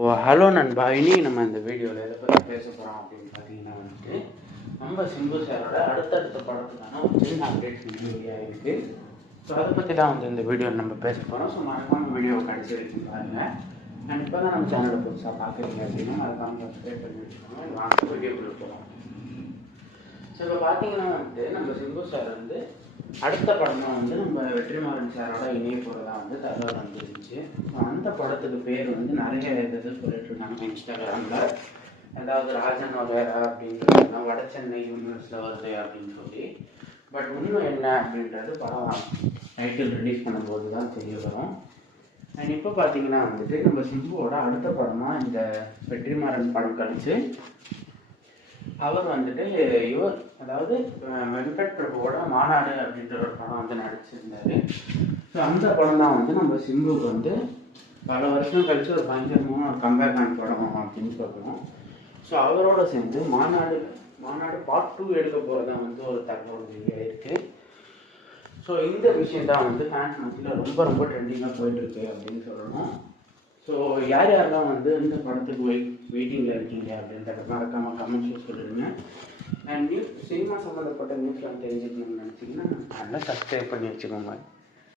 Hello நண்பா, இன்னைக்கு நம்ம இந்த வீடியோவில் எதை பற்றி பேச போகிறோம் அப்படின்னு பார்த்தீங்கன்னா நம்ம சிம்பு சாரோட அடுத்தடுத்த படத்துக்கான ஒரு சின்ன அப்டேட் வீடியோவாக இருக்குது. ஸோ அதை பற்றி தான் இந்த வீடியோவில் நம்ம பேச போகிறோம். ஸோ மறக்காம வீடியோவை கடைசி வரைக்கும் பாருங்கள். அண்ட் இப்போ தான் நம்ம சேனலை புதுசாக பார்க்குறீங்க அப்படின்னா மறக்காம சப்ஸ்கிரைப் பண்ணி வச்சுக்கோங்க. வாங்க வீடியோக்குள்ளே போகிறோம். ஸோ இப்போ பார்த்தீங்கன்னா நம்ம சிம்பு சார் அடுத்த படமாக நம்ம வெற்றிமாறன் சாரோட இணைய போகிறதா தகவல் வந்துருந்துச்சு. அந்த படத்துக்கு பேர் நிறைய இது சொல்லிட்டு இருக்காங்க இன்ஸ்டாகிராமில். ஏதாவது ராஜன் வகைரா அப்படின்றது வட சென்னை யூனிவர்ஸில் வருது அப்படின்னு சொல்லி. பட் உண்மை என்ன அப்படின்றது படம் டைட்டில் ரிலீஸ் பண்ணும்போது தான் தெரிய வரும். அண்ட் இப்போ பார்த்தீங்கன்னா நம்ம சிம்புவோட அடுத்த படமாக இந்த வெற்றிமாறன் படம் கழிச்சு அவர் இவர் அதாவது வெங்கட் பிரபுவோட மாநாடு அப்படின்ற ஒரு படம் நடிச்சிருந்தாரு. ஸோ அந்த படம் தான் நம்ம சிம்புவுக்கு பல வருஷம் கழிச்சு ஒரு பயங்கரமான ஒரு கம்பேக் ஆன படம் அப்படின்னு சொல்லுவோம். ஸோ அவரோட சேர்ந்து மாநாடு பார்ட் 2 எடுக்க போகிறதா ஒரு தகவல் வெளியாயிருக்கு. ஸோ இந்த விஷயம் தான் ஃபேன்ஸ் மத்தியில் ரொம்ப ரொம்ப ட்ரெண்டிங்காக போயிட்டுருக்கு அப்படின்னு சொல்லணும். ஸோ யாரெல்லாம் இந்த படத்துக்கு வெயிட்டிங்கில் இருக்கீங்க அப்படின்றத மறக்காமல் கமெண்ட்ஸில் சொல்லிடுங்க. அண்ட் சினிமா சம்மந்தப்பட்ட நியூஸ்லாம் தெரிஞ்சுக்கணும்னு நினச்சிங்கன்னா நல்லா சப்ஸ்கிரைப் பண்ணி வச்சுக்கோங்க.